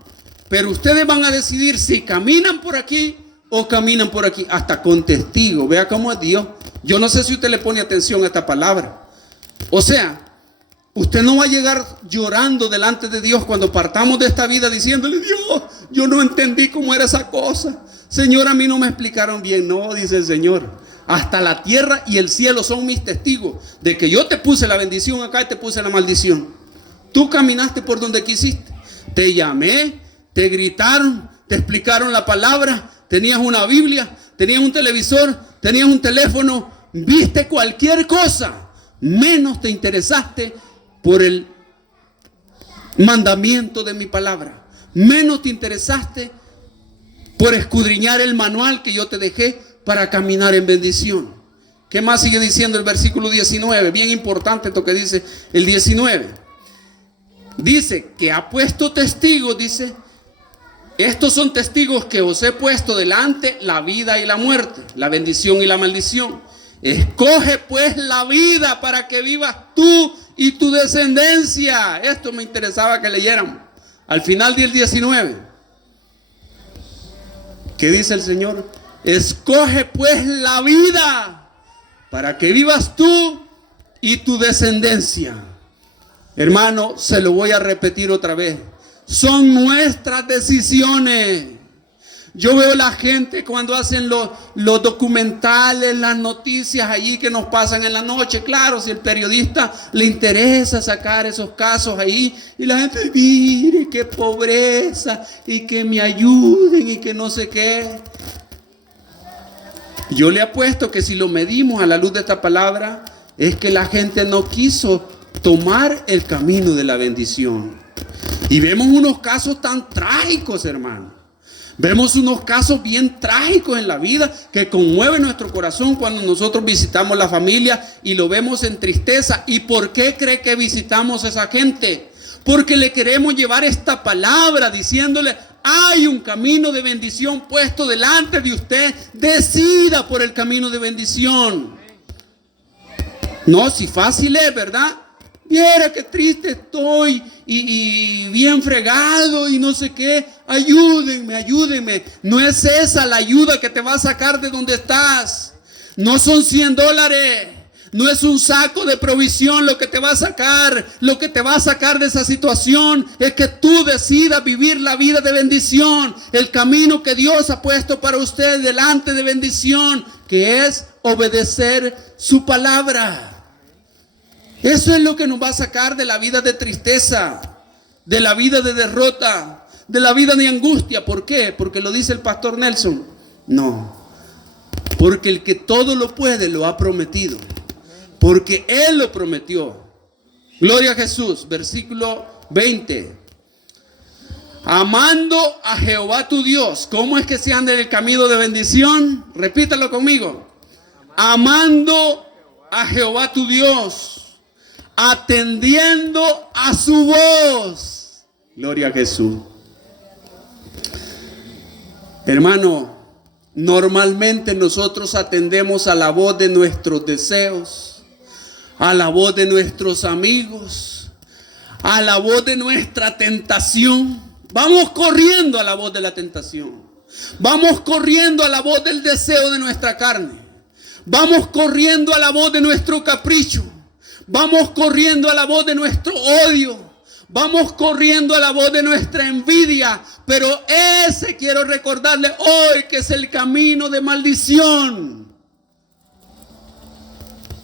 pero ustedes van a decidir si caminan por aquí o caminan por aquí, hasta con testigos. Vea cómo es Dios. Yo no sé si usted le pone atención a esta palabra. O sea, usted no va a llegar llorando delante de Dios cuando partamos de esta vida diciéndole: Dios, yo no entendí cómo era esa cosa. Señor, a mí no me explicaron bien. No, dice el Señor. Hasta la tierra y el cielo son mis testigos de que yo te puse la bendición acá y te puse la maldición. Tú caminaste por donde quisiste. Te llamé, te gritaron, te explicaron la palabra. Tenías una Biblia, tenías un televisor, tenías un teléfono, viste cualquier cosa, menos te interesaste por el mandamiento de mi palabra, menos te interesaste por escudriñar el manual que yo te dejé para caminar en bendición. ¿Qué más sigue diciendo el versículo 19? Bien importante esto que dice el 19. Dice que ha puesto testigos, dice: estos son testigos que os he puesto delante, la vida y la muerte, la bendición y la maldición. Escoge pues la vida para que vivas tú y tu descendencia. Esto me interesaba que leyeran al final del 19. ¿Qué dice el Señor? Escoge pues la vida para que vivas tú y tu descendencia. Hermano, se lo voy a repetir otra vez. Son nuestras decisiones. Yo veo la gente cuando hacen los documentales, las noticias allí que nos pasan en la noche. Claro, si el periodista le interesa sacar esos casos ahí, y la gente: mire qué pobreza, y que me ayuden, y que no sé qué. Yo le apuesto que si lo medimos a la luz de esta palabra, es que la gente no quiso tomar el camino de la bendición. Y vemos unos casos tan trágicos, hermano. Vemos unos casos bien trágicos en la vida que conmueven nuestro corazón cuando nosotros visitamos la familia y lo vemos en tristeza. ¿Y por qué cree que visitamos a esa gente? Porque le queremos llevar esta palabra diciéndole: hay un camino de bendición puesto delante de usted. Decida por el camino de bendición. No, si fácil es, ¿verdad? Viera qué triste estoy y bien fregado y no sé qué. Ayúdenme. No es esa la ayuda que te va a sacar de donde estás. No son $100. No es un saco de provisión lo que te va a sacar. Lo que te va a sacar de esa situación es que tú decidas vivir la vida de bendición. El camino que Dios ha puesto para usted delante de bendición, que es obedecer su palabra. Eso es lo que nos va a sacar de la vida de tristeza, de la vida de derrota, de la vida de angustia. ¿Por qué? Porque lo dice el pastor Nelson. No, porque el que todo lo puede lo ha prometido, porque Él lo prometió. Gloria a Jesús. Versículo 20. Amando a Jehová tu Dios. ¿Cómo es que se anda en el camino de bendición? Repítalo conmigo. Amando a Jehová tu Dios, atendiendo a su voz. Gloria a Jesús. Hermano, normalmente nosotros atendemos a la voz de nuestros deseos, a la voz de nuestros amigos, a la voz de nuestra tentación. Vamos corriendo a la voz de la tentación. Vamos corriendo a la voz del deseo de nuestra carne. Vamos corriendo a la voz de nuestro capricho. Vamos corriendo a la voz de nuestro odio. Vamos corriendo a la voz de nuestra envidia. Pero ese quiero recordarle hoy que es el camino de maldición.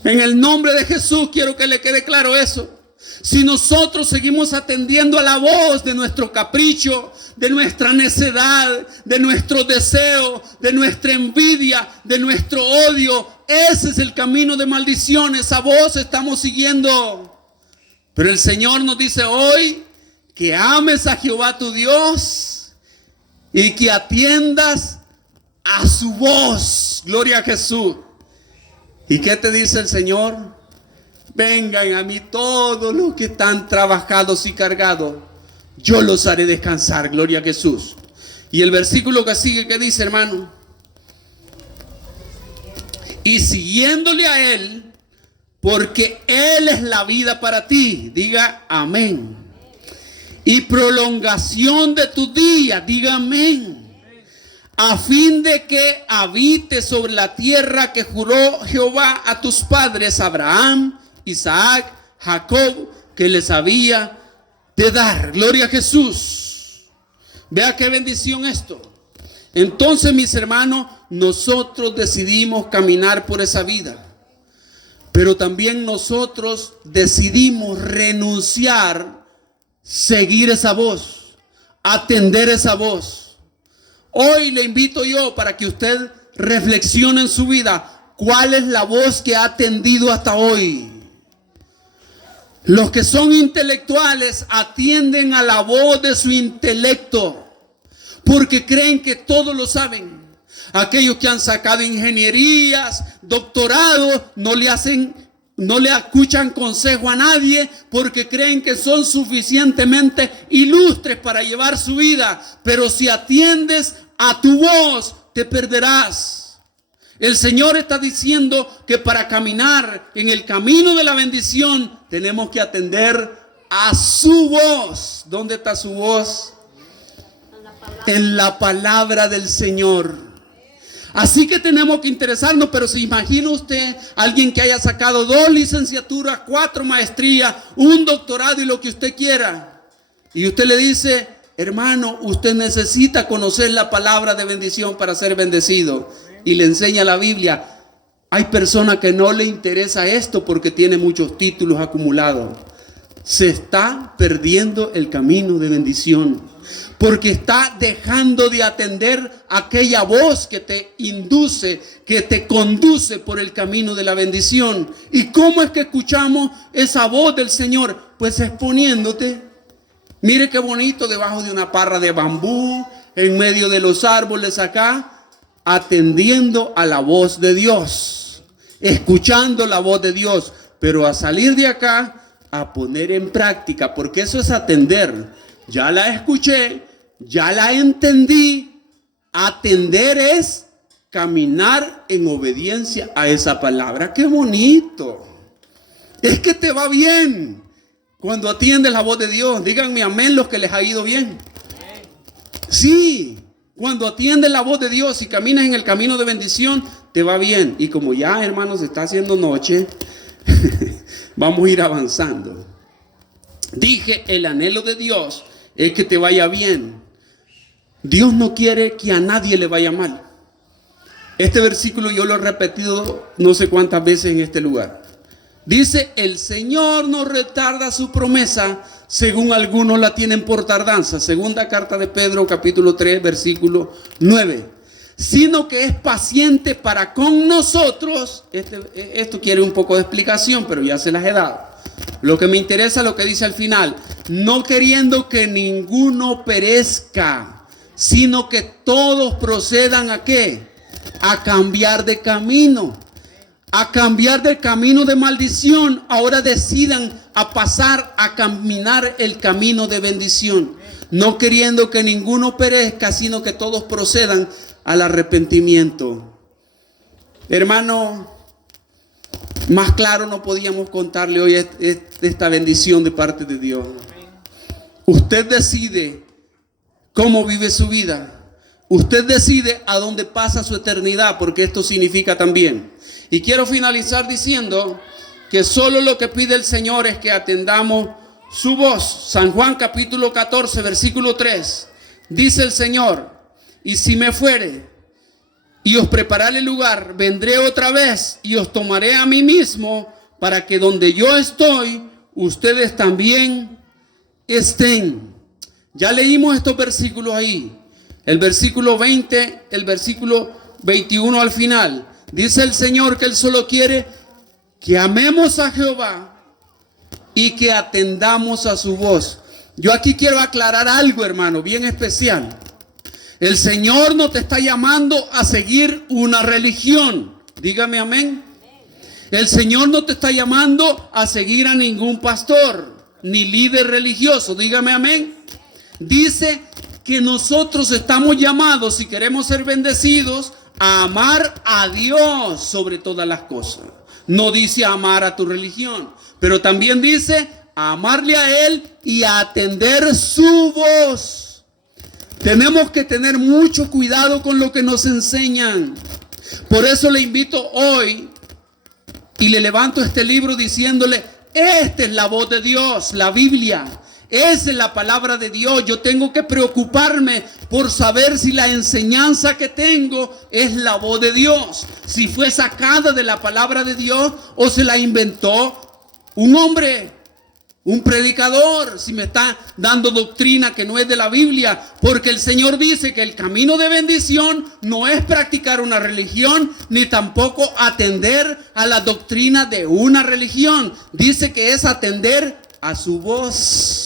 En el nombre de Jesús quiero que le quede claro eso. Si nosotros seguimos atendiendo a la voz de nuestro capricho, de nuestra necedad, de nuestro deseo, de nuestra envidia, de nuestro odio, ese es el camino de maldición. Esa voz estamos siguiendo. Pero el Señor nos dice hoy que ames a Jehová tu Dios y que atiendas a su voz. Gloria a Jesús. ¿Y qué te dice el Señor? Vengan a mí todos los que están trabajados y cargados, yo los haré descansar. Gloria a Jesús. Y el versículo que sigue, ¿qué dice, hermano? Y siguiéndole a Él, porque Él es la vida para ti. Diga amén. Y prolongación de tu día. Diga amén. A fin de que habite sobre la tierra que juró Jehová a tus padres, Abraham, Isaac, Jacob, que les había de dar. Gloria a Jesús. Vea qué bendición esto. Entonces, mis hermanos, nosotros decidimos caminar por esa vida. Pero también nosotros decidimos renunciar, seguir esa voz, atender esa voz. Hoy le invito yo para que usted reflexione en su vida. ¿Cuál es la voz que ha atendido hasta hoy? Los que son intelectuales atienden a la voz de su intelecto porque creen que todo lo saben. Aquellos que han sacado ingenierías, doctorados, no le escuchan consejo a nadie porque creen que son suficientemente ilustres para llevar su vida. Pero si atiendes a tu voz, te perderás. El Señor está diciendo que para caminar en el camino de la bendición tenemos que atender a su voz. ¿Dónde está su voz? En la palabra del Señor. Así que tenemos que interesarnos. Pero si imagina usted alguien que haya sacado 2 licenciaturas, 4 maestrías, un doctorado y lo que usted quiera, y usted le dice: hermano, usted necesita conocer la palabra de bendición para ser bendecido, y le enseña la Biblia. Hay personas que no le interesa esto porque tiene muchos títulos acumulados. Se está perdiendo el camino de bendición porque está dejando de atender aquella voz que te induce, que te conduce por el camino de la bendición. ¿Y cómo es que escuchamos esa voz del Señor? Pues exponiéndote. Mire qué bonito, debajo de una parra de bambú, en medio de los árboles acá, atendiendo a la voz de Dios, escuchando la voz de Dios. Pero a salir de acá, a poner en práctica, porque eso es atender. Ya la escuché, ya la entendí. Atender es caminar en obediencia a esa palabra. ¡Qué bonito! Es que te va bien cuando atiendes la voz de Dios. Díganme amén los que les ha ido bien. Sí, cuando atiendes la voz de Dios y caminas en el camino de bendición, te va bien. Y como ya, hermanos, está haciendo noche, vamos a ir avanzando. Dije, el anhelo de Dios es que te vaya bien. Dios no quiere que a nadie le vaya mal. Este versículo yo lo he repetido no sé cuántas veces en este lugar. Dice: el Señor no retarda su promesa, según algunos la tienen por tardanza. Segunda carta de Pedro, capítulo 3, versículo 9. Sino que es paciente para con nosotros. Esto quiere un poco de explicación, pero ya se las he dado. Lo que me interesa es lo que dice al final: no queriendo que ninguno perezca, sino que todos procedan ¿a qué? A cambiar de camino. A cambiar del camino de maldición. Ahora decidan a pasar a caminar el camino de bendición. No queriendo que ninguno perezca, sino que todos procedan al arrepentimiento. Hermano, más claro no podíamos contarle hoy esta bendición de parte de Dios. Usted decide cómo vive su vida. Usted decide a dónde pasa su eternidad, porque esto significa también. Y quiero finalizar diciendo que solo lo que pide el Señor es que atendamos su voz. San Juan capítulo 14, versículo 3. Dice el Señor: y si me fuere y os prepararé lugar, vendré otra vez y os tomaré a mí mismo, para que donde yo estoy, ustedes también estén. Ya leímos estos versículos ahí. El versículo 20, el versículo 21 al final. Dice el Señor que Él solo quiere que amemos a Jehová y que atendamos a su voz. Yo aquí quiero aclarar algo, hermano, bien especial. El Señor no te está llamando a seguir una religión. Dígame amén. El Señor no te está llamando a seguir a ningún pastor ni líder religioso. Dígame amén. Dice que nosotros estamos llamados, si queremos ser bendecidos, a amar a Dios sobre todas las cosas. No dice amar a tu religión, pero también dice a amarle a Él y a atender su voz. Tenemos que tener mucho cuidado con lo que nos enseñan. Por eso le invito hoy y le levanto este libro diciéndole: esta es la voz de Dios, la Biblia. Esa es la palabra de Dios. Yo tengo que preocuparme por saber si la enseñanza que tengo es la voz de Dios, si fue sacada de la palabra de Dios o se la inventó un hombre, un predicador, si me está dando doctrina que no es de la Biblia. Porque el Señor dice que el camino de bendición no es practicar una religión, ni tampoco atender a la doctrina de una religión. Dice que es atender a su voz.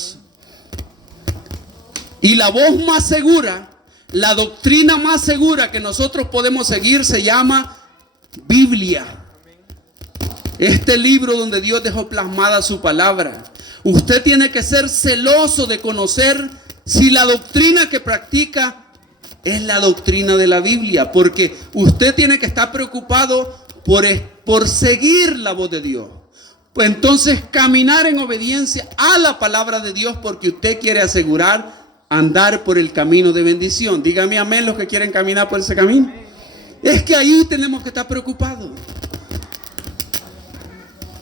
Y la voz más segura, la doctrina más segura que nosotros podemos seguir se llama Biblia. Este libro donde Dios dejó plasmada su palabra. Usted tiene que ser celoso de conocer si la doctrina que practica es la doctrina de la Biblia, porque usted tiene que estar preocupado por seguir la voz de Dios. Pues entonces caminar en obediencia a la palabra de Dios, porque usted quiere asegurar andar por el camino de bendición. Dígame amén los que quieren caminar por ese camino. Es que ahí tenemos que estar preocupados.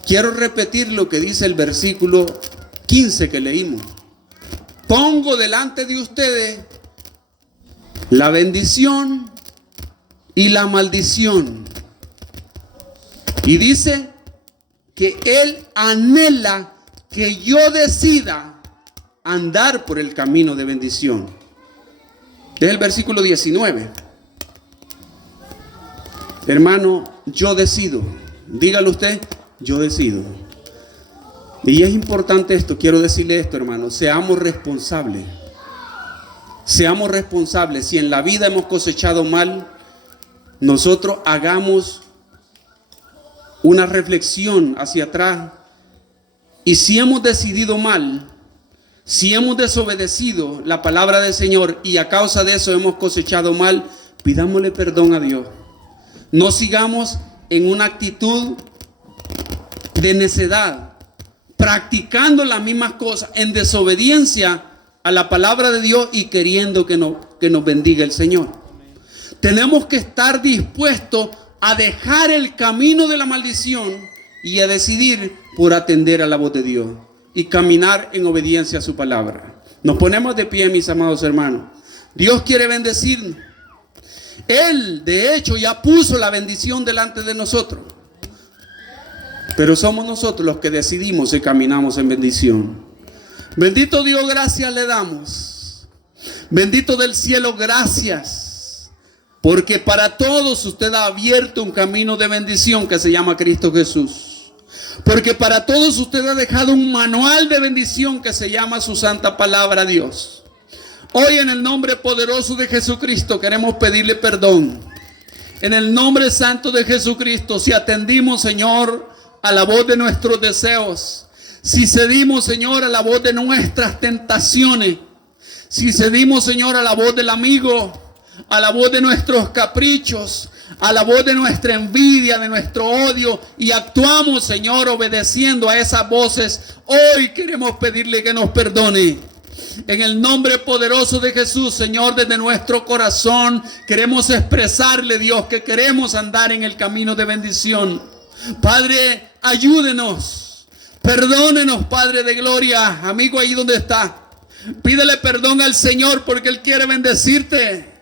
Quiero repetir lo que dice el versículo 15 que leímos. Pongo delante de ustedes la bendición y la maldición. Y dice que Él anhela que yo decida andar por el camino de bendición. Es el versículo 19. Hermano, yo decido. Dígalo usted, yo decido. Y es importante esto, quiero decirle esto, hermano. Seamos responsables. Seamos responsables. Si en la vida hemos cosechado mal, nosotros hagamos una reflexión hacia atrás. Y si hemos decidido mal, si hemos desobedecido la palabra del Señor y a causa de eso hemos cosechado mal, pidámosle perdón a Dios. No sigamos en una actitud de necedad, practicando las mismas cosas en desobediencia a la palabra de Dios y queriendo que nos bendiga el Señor. Tenemos que estar dispuestos a dejar el camino de la maldición y a decidir por atender a la voz de Dios y caminar en obediencia a su palabra. Nos ponemos de pie, mis amados hermanos. Dios quiere bendecirnos. Él, de hecho, ya puso la bendición delante de nosotros. Pero somos nosotros los que decidimos si caminamos en bendición. Bendito Dios, gracias le damos. Bendito del cielo, gracias. Porque para todos usted ha abierto un camino de bendición que se llama Cristo Jesús. Porque para todos usted ha dejado un manual de bendición que se llama su santa palabra, Dios. Hoy en el nombre poderoso de Jesucristo queremos pedirle perdón. En el nombre santo de Jesucristo, si atendimos, Señor, a la voz de nuestros deseos, si cedimos, Señor, a la voz de nuestras tentaciones, si cedimos, Señor, a la voz del amigo, a la voz de nuestros caprichos, a la voz de nuestra envidia, de nuestro odio, y actuamos, Señor, obedeciendo a esas voces, hoy queremos pedirle que nos perdone. En el nombre poderoso de Jesús, Señor, desde nuestro corazón queremos expresarle, Dios, que queremos andar en el camino de bendición. Padre, ayúdenos, perdónenos, Padre de gloria. Amigo, ahí donde está, pídele perdón al Señor porque Él quiere bendecirte.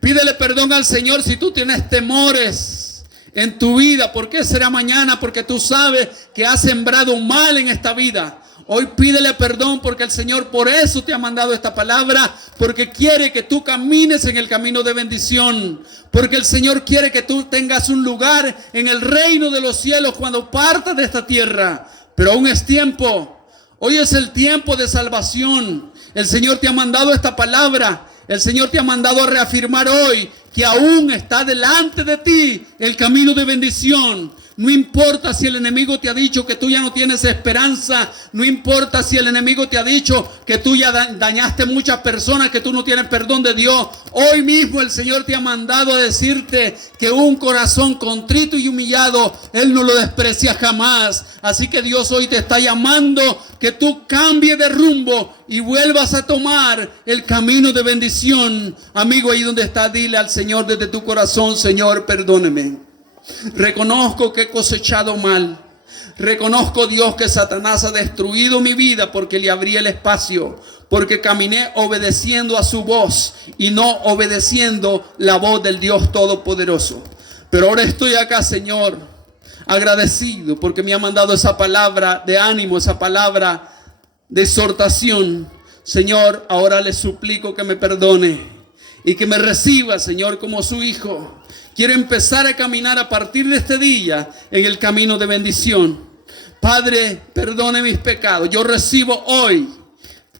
Pídele perdón al Señor si tú tienes temores en tu vida. ¿Por qué será mañana? Porque tú sabes que has sembrado mal en esta vida. Hoy pídele perdón porque el Señor por eso te ha mandado esta palabra, porque quiere que tú camines en el camino de bendición, porque el Señor quiere que tú tengas un lugar en el reino de los cielos cuando partas de esta tierra. Pero aún es tiempo, hoy es el tiempo de salvación. El Señor te ha mandado esta palabra, el Señor te ha mandado a reafirmar hoy que aún está delante de ti el camino de bendición. No importa si el enemigo te ha dicho que tú ya no tienes esperanza. No importa si el enemigo te ha dicho que tú ya dañaste muchas personas, que tú no tienes perdón de Dios. Hoy mismo el Señor te ha mandado a decirte que un corazón contrito y humillado, Él no lo desprecia jamás. Así que Dios hoy te está llamando que tú cambies de rumbo y vuelvas a tomar el camino de bendición. Amigo, ahí donde estás, dile al Señor desde tu corazón: Señor, perdóneme. Reconozco que he cosechado mal. Reconozco, Dios, que Satanás ha destruido mi vida porque le abrí el espacio, porque caminé obedeciendo a su voz y no obedeciendo la voz del Dios Todopoderoso. Pero ahora estoy acá, Señor, agradecido porque me ha mandado esa palabra de ánimo, esa palabra de exhortación. Señor, ahora le suplico que me perdone y que me reciba, Señor, como su hijo. Quiero empezar a caminar a partir de este día en el camino de bendición. Padre, perdone mis pecados. Yo recibo hoy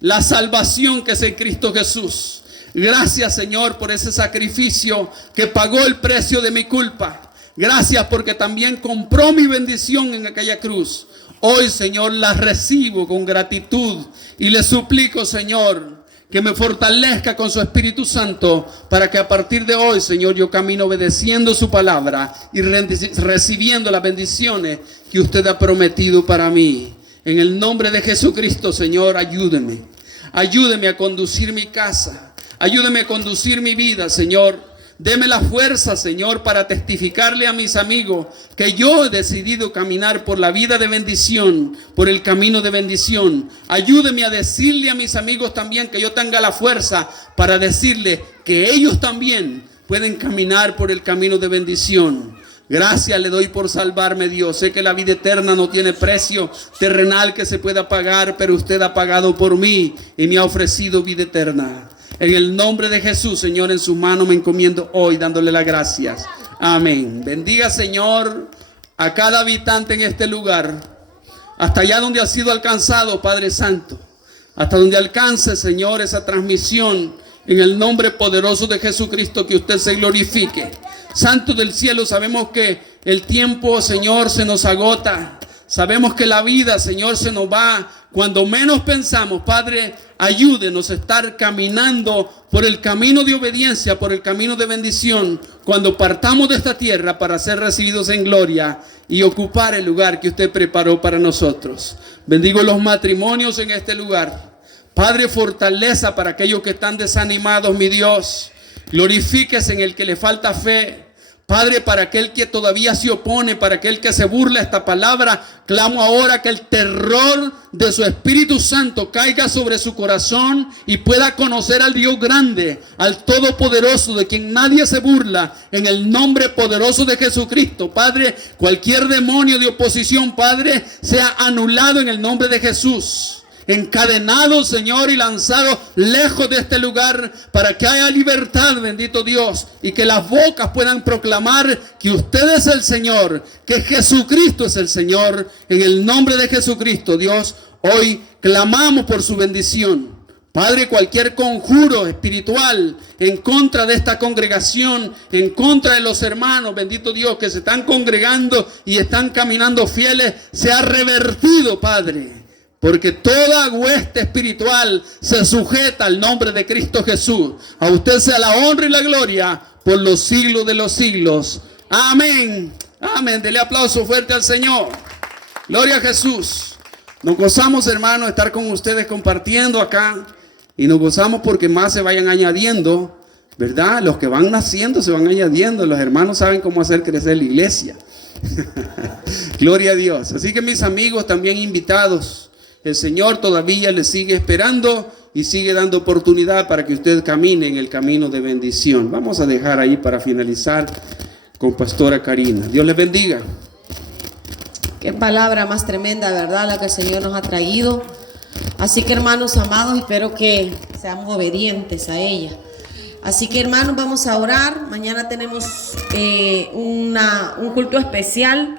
la salvación que es en Cristo Jesús. Gracias, Señor, por ese sacrificio que pagó el precio de mi culpa. Gracias porque también compró mi bendición en aquella cruz. Hoy, Señor, la recibo con gratitud y le suplico, Señor, que me fortalezca con su Espíritu Santo para que a partir de hoy, Señor, yo camino obedeciendo su palabra y recibiendo las bendiciones que usted ha prometido para mí. En el nombre de Jesucristo, Señor, ayúdeme. Ayúdeme a conducir mi casa. Ayúdeme a conducir mi vida, Señor. Deme la fuerza, Señor, para testificarle a mis amigos que yo he decidido caminar por la vida de bendición, por el camino de bendición. Ayúdeme a decirle a mis amigos también que yo tenga la fuerza para decirle que ellos también pueden caminar por el camino de bendición. Gracias le doy por salvarme, Dios. Sé que la vida eterna no tiene precio terrenal que se pueda pagar, pero usted ha pagado por mí y me ha ofrecido vida eterna. En el nombre de Jesús, Señor, en sus manos me encomiendo hoy, dándole las gracias. Amén. Bendiga, Señor, a cada habitante en este lugar, hasta allá donde ha sido alcanzado, Padre Santo, hasta donde alcance, Señor, esa transmisión, en el nombre poderoso de Jesucristo, que usted se glorifique. Santo del cielo, sabemos que el tiempo, Señor, se nos agota. Sabemos que la vida, Señor, se nos va cuando menos pensamos. Padre, ayúdenos a estar caminando por el camino de obediencia, por el camino de bendición, cuando partamos de esta tierra para ser recibidos en gloria y ocupar el lugar que usted preparó para nosotros. Bendigo los matrimonios en este lugar. Padre, fortaleza para aquellos que están desanimados, mi Dios. Glorifíquese en el que le falta fe. Padre, para aquel que todavía se opone, para aquel que se burla esta palabra, clamo ahora que el terror de su Espíritu Santo caiga sobre su corazón y pueda conocer al Dios grande, al Todopoderoso, de quien nadie se burla, en el nombre poderoso de Jesucristo. Padre, cualquier demonio de oposición, Padre, sea anulado en el nombre de Jesús. Encadenado, Señor, y lanzado lejos de este lugar para que haya libertad, bendito Dios, y que las bocas puedan proclamar que usted es el Señor, que Jesucristo es el Señor. En el nombre de Jesucristo, Dios, hoy clamamos por su bendición. Padre, cualquier conjuro espiritual en contra de esta congregación, en contra de los hermanos, bendito Dios, que se están congregando y están caminando fieles, sea revertido, Padre. Porque toda hueste espiritual se sujeta al nombre de Cristo Jesús. A usted sea la honra y la gloria por los siglos de los siglos. Amén. Amén. Dele aplauso fuerte al Señor. Gloria a Jesús. Nos gozamos, hermanos, de estar con ustedes compartiendo acá. Y nos gozamos porque más se vayan añadiendo, ¿verdad? Los que van naciendo se van añadiendo. Los hermanos saben cómo hacer crecer la iglesia. Gloria a Dios. Así que mis amigos también invitados. El Señor todavía le sigue esperando y sigue dando oportunidad para que usted camine en el camino de bendición. Vamos a dejar ahí para finalizar con Pastora Karina. Dios les bendiga. Qué palabra más tremenda, ¿verdad? La que el Señor nos ha traído. Así que, hermanos amados, espero que seamos obedientes a ella. Así que, hermanos, vamos a orar. Mañana tenemos un culto especial